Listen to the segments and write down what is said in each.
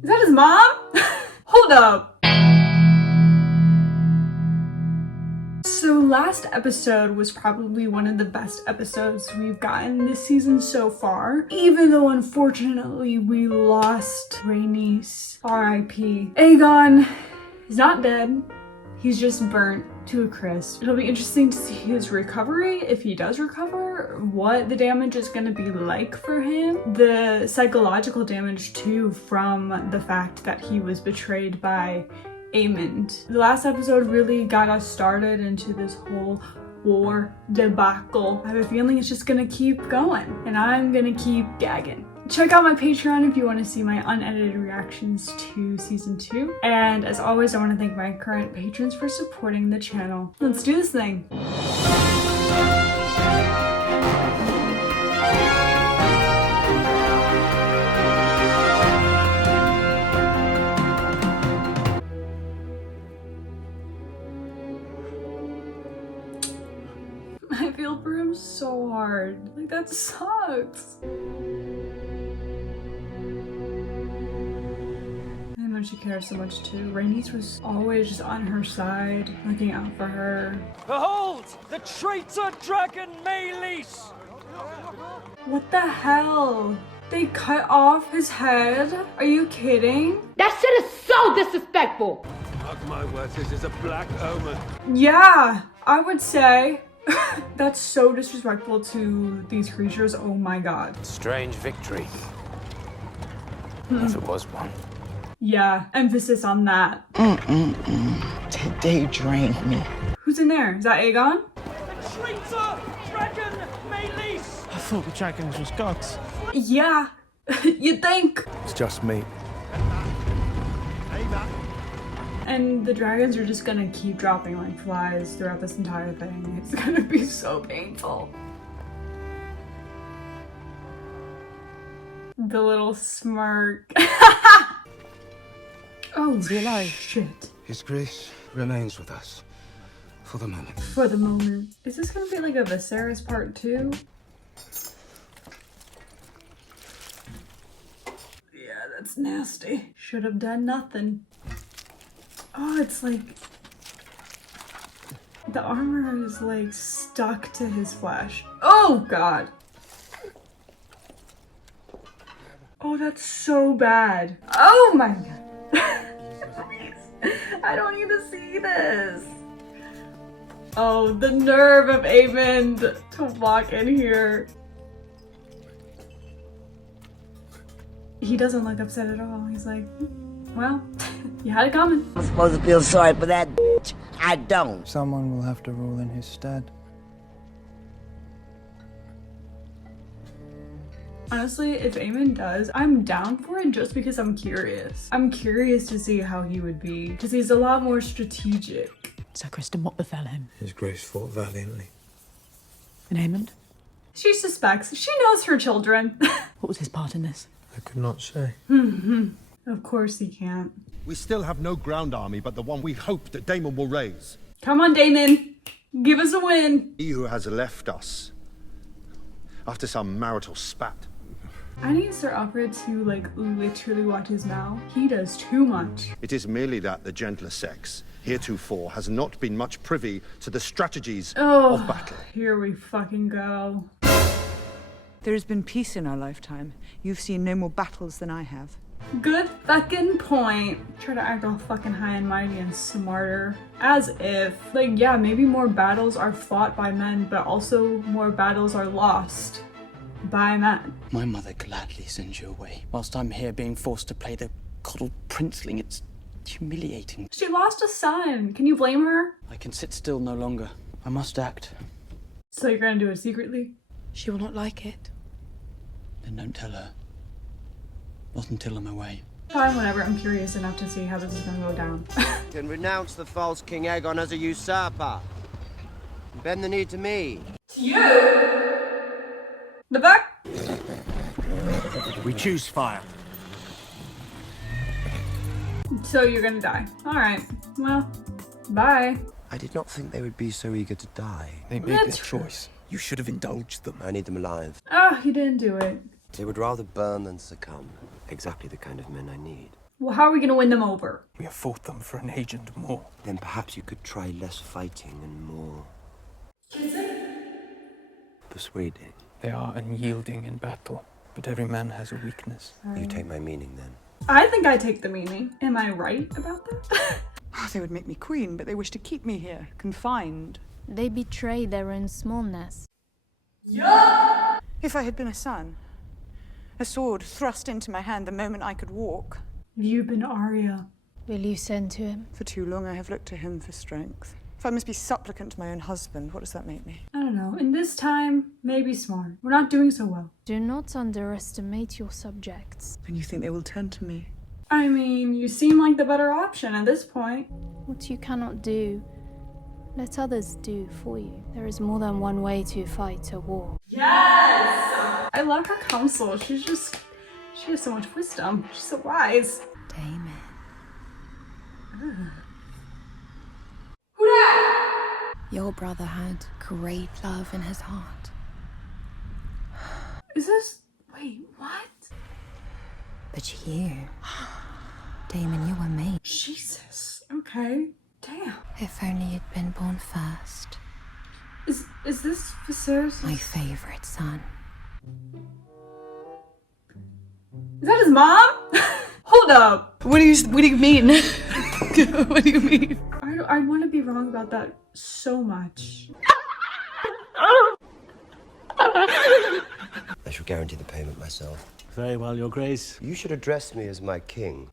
Is that his mom? Hold up. So last episode was probably one of the best episodes we've gotten this season so far. Even though unfortunately we lost Rhaenys, R.I.P. Aegon is not dead. He's just burnt to a crisp. It'll be interesting to see his recovery, if he does recover, what the damage is going to be like for him. The psychological damage too from the fact that he was betrayed by Aemond. The last episode really got us started into this whole war debacle. I have a feeling it's just gonna keep going, and I'm gonna keep gagging. Check out my Patreon if you want to see my unedited reactions to season 2. And as always, I want to thank my current patrons for supporting the channel. Let's do this thing. I feel for him so hard. Like, that sucks. I know she cares so much too. Rhaenys was always just on her side, looking out for her. Behold, the traitor dragon Maelis! What the hell? They cut off his head? Are you kidding? That shit is so disrespectful! Mark my words, this is a black omen. Yeah, I would say. That's so disrespectful to these creatures. Oh my god. Strange victory. If it was one. Yeah, emphasis on that. Today drained me. Who's in there? Is that Aegon? The traitor dragon Maelis! I thought the dragons was gods. Yeah, you'd think. It's just me. And the dragons are just gonna keep dropping like flies throughout this entire thing. It's gonna be so painful. The little smirk. Oh, is he alive? Shit. His grace remains with us. For the moment. For the moment. Is this gonna be like a Viserys part 2? Yeah, that's nasty. Should have done nothing. Oh, it's like the armor is like stuck to his flesh. Oh god. Oh, that's so bad. Oh my god. I don't need to see this. Oh, the nerve of Aemond to walk in here. He doesn't look upset at all. He's like, well, you had it coming. I'm supposed to feel sorry for that bitch. I don't. Someone will have to rule in his stead. Honestly, if Aemond does, I'm down for it just because I'm curious. I'm curious to see how he would be, because he's a lot more strategic. So, Kristen, what befell him? His grace fought valiantly. And Aemond? She suspects. She knows her children. What was his part in this? I could not say. Of course he can't. We still have no ground army but the one we hope that Daemon will raise. Come on, Daemon. Give us a win. He who has left us after some marital spat. I need Sir Alfred to like literally watch his mouth. He does too much. It is merely that the gentler sex heretofore has not been much privy to the strategies of battle. Here we fucking go. There has been peace in our lifetime. You've seen no more battles than I have. Good fucking point. Try to act all fucking high and mighty and smarter. As if. Like, yeah, maybe more battles are fought by men, but also more battles are lost by men. My mother gladly sends you away, whilst I'm here being forced to play the coddled princeling. It's humiliating. She lost a son. Can you blame her? I can sit still no longer. I must act. So you're gonna do it secretly? She will not like it. Then don't tell her. Not until I'm away. Fine, whatever. I'm curious enough to see how this is gonna go down. Can renounce the false King Aegon as a usurper. Bend the knee to me. To you? The back? We choose fire. So you're gonna die. Alright. Well, bye. I did not think they would be so eager to die. They made That's their choice. You should have indulged them. I need them alive. Oh, he didn't do it. They would rather burn than succumb. Exactly the kind of men I need. Well, how are we gonna win them over? We have fought them for an age and more. Then perhaps you could try less fighting and more persuading. They are unyielding in battle, but every man has a weakness. You take my meaning then. I think I take the meaning. Am I right about that? Oh, they would make me queen, but they wish to keep me here, confined. They betray their own smallness. Yeah! If I had been a son, a sword thrust into my hand the moment I could walk. You've been Arya. Will you send to him? For too long I have looked to him for strength. If I must be supplicant to my own husband, what does that make me? I don't know. In this time, maybe smart. We're not doing so well. Do not underestimate your subjects. And you think they will turn to me? I mean, you seem like the better option at this point. What you cannot do, let others do for you. There is more than one way to fight a war. Yes! I love her counsel. She has so much wisdom. She's so wise. Daemon. Who dat? Your brother had great love in his heart. Is this... Wait, what? But you, Daemon, you were made. Jesus. Okay. Damn. If only you'd been born first. Is this Viserys? My favorite son. Is that his mom? Hold up. What do you mean? What do you mean? I want to be wrong about that so much. I shall guarantee the payment myself. Very well, Your Grace. You should address me as my king.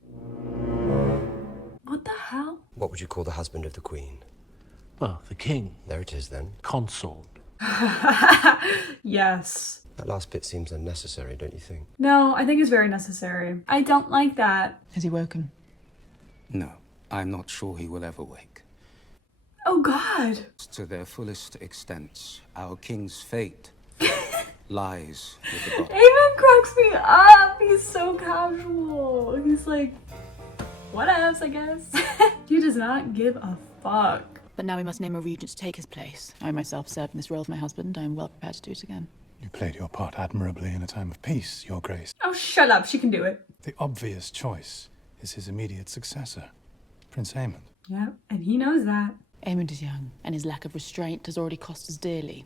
What the hell? What would you call the husband of the queen? Well, the king. There it is then. Consort. Yes. That last bit seems unnecessary, don't you think? No, I think it's very necessary. I don't like that. Has he woken? No, I'm not sure he will ever wake. Oh God. To their fullest extent, our king's fate lies with the gods. Aemond cracks me up. He's so casual. He's like, whatevs, I guess. He does not give a fuck. But now we must name a regent to take his place. I myself served in this role with my husband. I am well prepared to do it again. You played your part admirably in a time of peace, Your Grace. Oh, shut up. She can do it. The obvious choice is his immediate successor, Prince Aemond. Yep, and he knows that. Aemond is young, and his lack of restraint has already cost us dearly.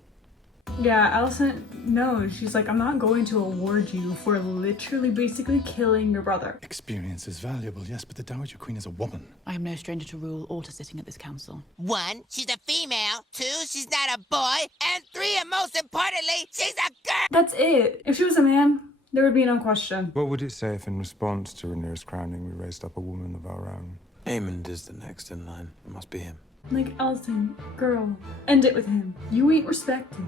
Yeah, Alicent knows. She's like, I'm not going to award you for literally basically killing your brother. Experience is valuable, yes, but the Dowager Queen is a woman. I am no stranger to rule or to sitting at this council. 1, she's a female. 2, she's not a boy. And 3, and most importantly, she's a girl. That's it. If she was a man, there would be no question. What would it say if in response to Rhaenyra's crowning we raised up a woman of our own? Aemond is the next in line. It must be him. Like, Alicent, girl, end it with him. You ain't respected.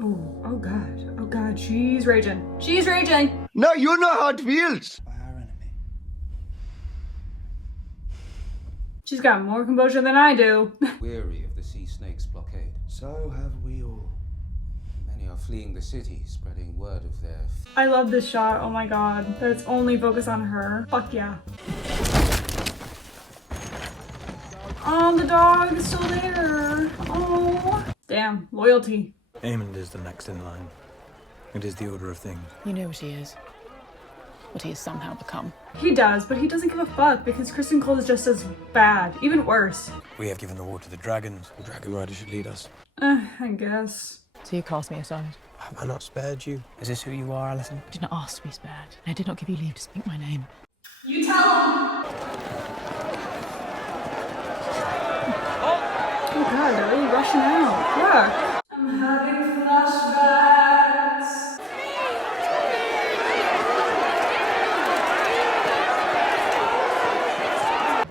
Oh God. Oh God, she's raging. She's raging. No, you know how it feels. By our enemy. She's got more composure than I do. Weary of the sea snake's blockade. So have we all. Many are fleeing the city, spreading word of their I love this shot. Oh my God. That it's only focused on her. Fuck yeah. Oh, the dog is still there. Oh. Damn. Loyalty. Aemond is the next in line. It is the order of things. You know what he is. What he has somehow become. He does, but he doesn't give a fuck because Kristen Cole is just as bad. Even worse. We have given the war to the dragons. The dragon rider should lead us. I guess. So you cast me aside. Have I not spared you? Is this who you are, Alicent? I did not ask to be spared, and I did not give you leave to speak my name. You tell him. Oh God, they're really rushing out. Fuck. I'm having flashbacks.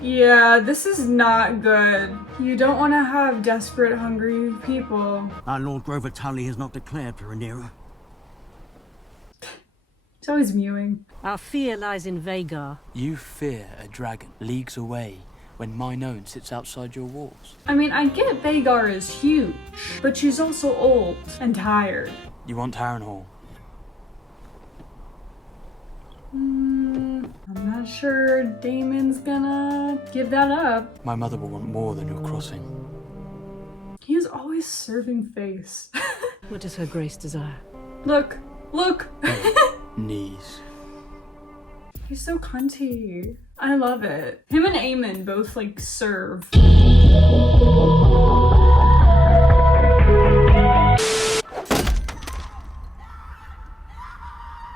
Yeah, this is not good. You don't want to have desperate, hungry people. Our Lord Grover Tully has not declared for Rhaenyra. It's always mewing. Our fear lies in Vhagar. You fear a dragon leagues away when mine own sits outside your walls. I mean, I get Vhagar is huge, but she's also old and tired. You want Harrenhal? I'm not sure Daemon's gonna give that up. My mother will want more than your crossing. He is always serving face. What does her grace desire? Look, look. Knees. He's so cunty. I love it. Him and Aemond both like serve.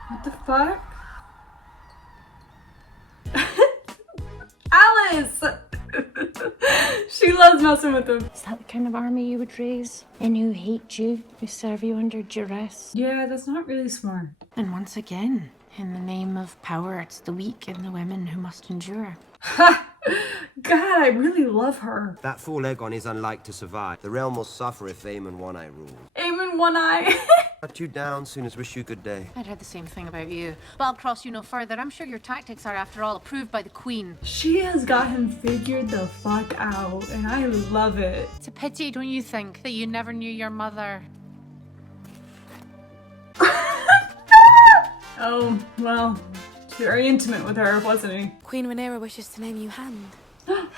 What the fuck? Alice! She loves messing with him. Is that the kind of army you would raise? Men who hate you, who serve you under duress? Yeah, that's not really smart. And once again, in the name of power, it's the weak and the women who must endure. Ha! God, I really love her. That fool Aegon is unlike to survive. The realm will suffer if Aemond One Eye rules. Aemond One Eye. Cut you down, soon as wish you good day. I'd heard the same thing about you. But I'll cross you no further. I'm sure your tactics are, after all, approved by the Queen. She has got him figured the fuck out, and I love it. It's a pity, don't you think, that you never knew your mother? Oh, well, very intimate with her, wasn't he? Queen Rhaenyra wishes to name you Hand. That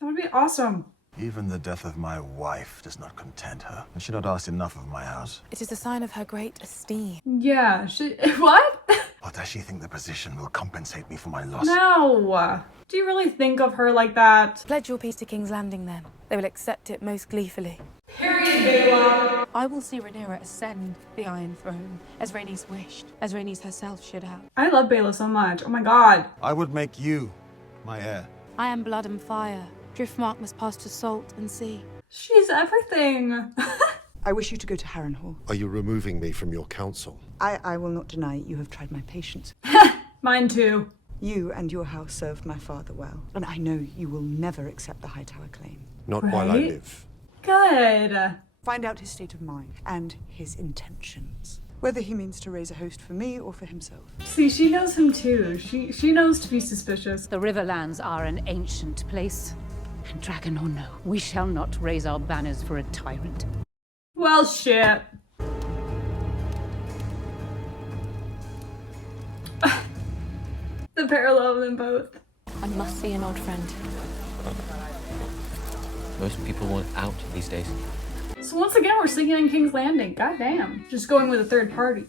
would be awesome. Even the death of my wife does not content her. And she not asked enough of my house. It is a sign of her great esteem. Yeah, what? Or does she think the position will compensate me for my loss? No. Do you really think of her like that? Pledge your peace to King's Landing then. They will accept it most gleefully. Period, Bella. I will see Rhaenyra ascend the Iron Throne, as Rhaenys wished, as Rhaenys herself should have. I love Bella so much. Oh my god. I would make you my heir. I am blood and fire. Driftmark must pass to salt and sea. She's everything. I wish you to go to Harrenhal. Are you removing me from your council? I will not deny you have tried my patience. Mine too. You and your house served my father well, and I know you will never accept the Hightower claim. Not while I live. Good. Find out his state of mind and his intentions. Whether he means to raise a host for me or for himself. See, she knows him too. She knows to be suspicious. The Riverlands are an ancient place. And dragon or no, we shall not raise our banners for a tyrant. Well, shit. The parallel of them both. I must see an old friend. Most people want out these days. So once again, we're singing in King's Landing. God damn. Just going with a third party.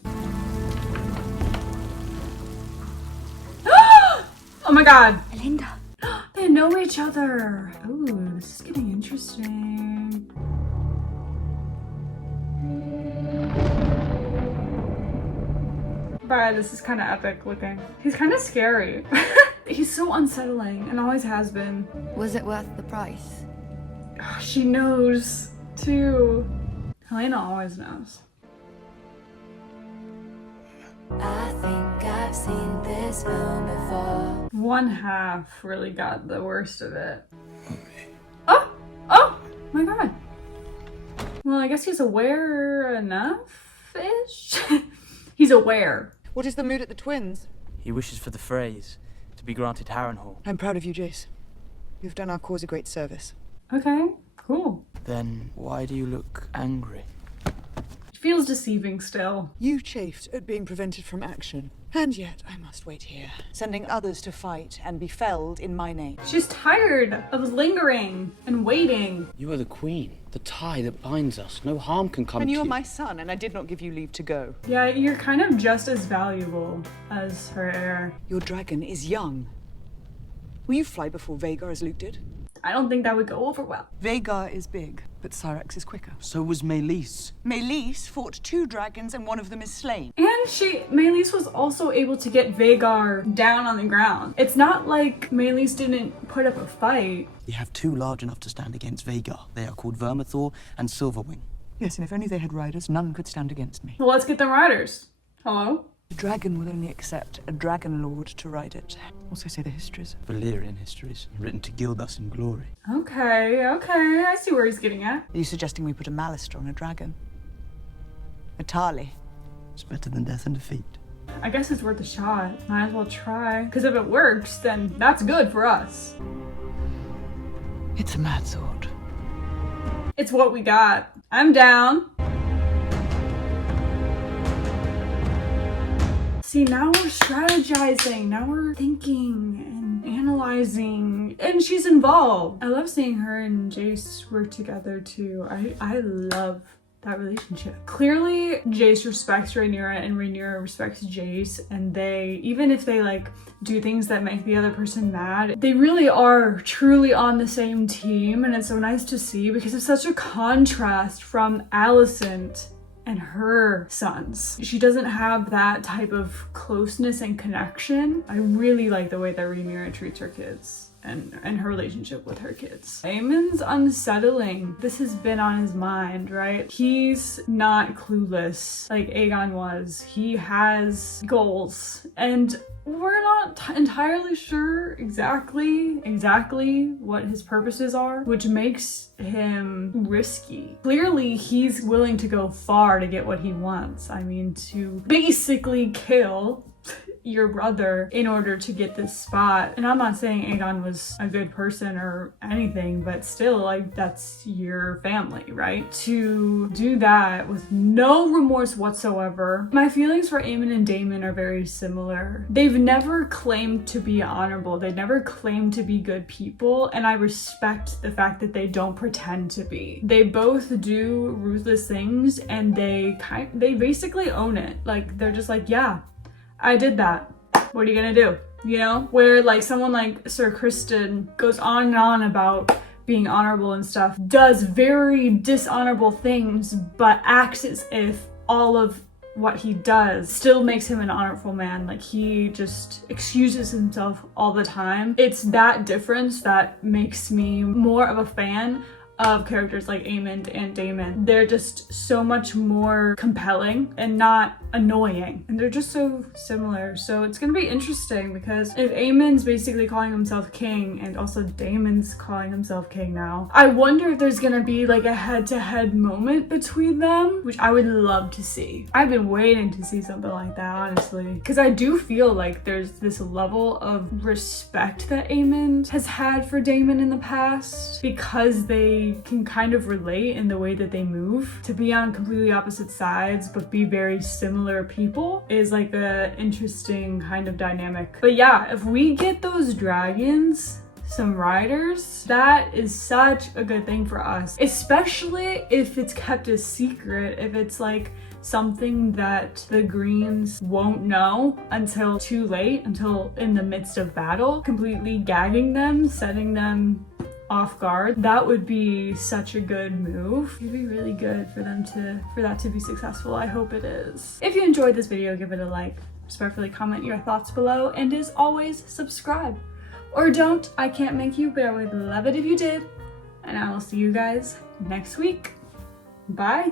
Oh my god. Melinda. They know each other. Ooh, this is getting interesting. But this is kind of epic looking. He's kind of scary. He's so unsettling and always has been. Was it worth the price? Oh, she knows too. Helena always knows. I think I've seen this film before. One half really got the worst of it. Oh! Oh! My god. Well, I guess he's aware enough-ish? He's aware. What is the mood at the twins? He wishes for the phrase to be granted Harrenhal. I'm proud of you, Jace. You've done our cause a great service. Okay, cool. Then why do you look angry? Feels deceiving still. You chafed at being prevented from action. And yet I must wait here, sending others to fight and be felled in my name. She's tired of lingering and waiting. You are the queen, the tie that binds us. No harm can come to you. And you are my son, and I did not give you leave to go. Yeah, you're kind of just as valuable as her heir. Your dragon is young. Will you fly before Vhagar as Luke did? I don't think that would go over well. Vhagar is big, but Syrax is quicker. So was Meleys. Meleys fought 2 dragons and one of them is slain. And Meleys was also able to get Vhagar down on the ground. It's not like Meleys didn't put up a fight. You have 2 large enough to stand against Vhagar. They are called Vermithor and Silverwing. Yes, and if only they had riders, none could stand against me. Well, let's get them riders. Hello? The dragon will only accept a dragon lord to ride it. Also say the histories. Valyrian histories, written to gild us in glory. Okay, I see where he's getting at. Are you suggesting we put a Malister on a dragon? A Tarly? It's better than death and defeat. I guess it's worth a shot. Might as well try. Because if it works, then that's good for us. It's a mad sword. It's what we got. I'm down. See, now we're strategizing, now we're thinking and analyzing, and she's involved. I love seeing her and Jace work together too. I love that relationship. Clearly, Jace respects Rhaenyra and Rhaenyra respects Jace, and they, even if they like do things that make the other person mad, they really are truly on the same team, and it's so nice to see because it's such a contrast from Alicent and her sons. She doesn't have that type of closeness and connection. I really like the way that Rhaenyra treats her kids and her relationship with her kids. Aemond's unsettling. This has been on his mind, right? He's not clueless like Aegon was. He has goals, and we're not entirely sure exactly what his purposes are, which makes him risky. Clearly, he's willing to go far to get what he wants. I mean, to basically kill your brother in order to get this spot. And I'm not saying Aegon was a good person or anything, but still, like, that's your family, right? To do that with no remorse whatsoever. My feelings for Aemond and Daemon are very similar. They've never claimed to be honorable. They never claimed to be good people, and I respect the fact that they don't pretend to be. They both do ruthless things, and they basically own it. Like, they're just like, yeah, I did that. What are you gonna do? You know? Where like someone like Sir Criston goes on and on about being honorable and stuff, does very dishonorable things, but acts as if all of what he does still makes him an honorable man. Like, he just excuses himself all the time. It's that difference that makes me more of a fan of characters like Aemond and Daemon. They're just so much more compelling and not annoying, and they're just so similar. So it's gonna be interesting, because if Aemon's basically calling himself king and also Daemon's calling himself king now, I wonder if there's gonna be like a head-to-head moment between them, which I would love to see. I've been waiting to see something like that, honestly, because I do feel like there's this level of respect that Aemond has had for Daemon in the past, because they can kind of relate in the way that they move. To be on completely opposite sides but be very similar people is like a interesting kind of dynamic. But yeah, if we get those dragons, some riders, that is such a good thing for us, especially if it's kept a secret, if it's like something that the Greens won't know until too late, until in the midst of battle, completely gagging them, setting them off guard. That would be such a good move. It'd be really good for them for that to be successful. I hope it is. If you enjoyed this video, give it a like, respectfully comment your thoughts below, and as always, subscribe. Or don't, I can't make you, but I would love it if you did. And I will see you guys next week. Bye.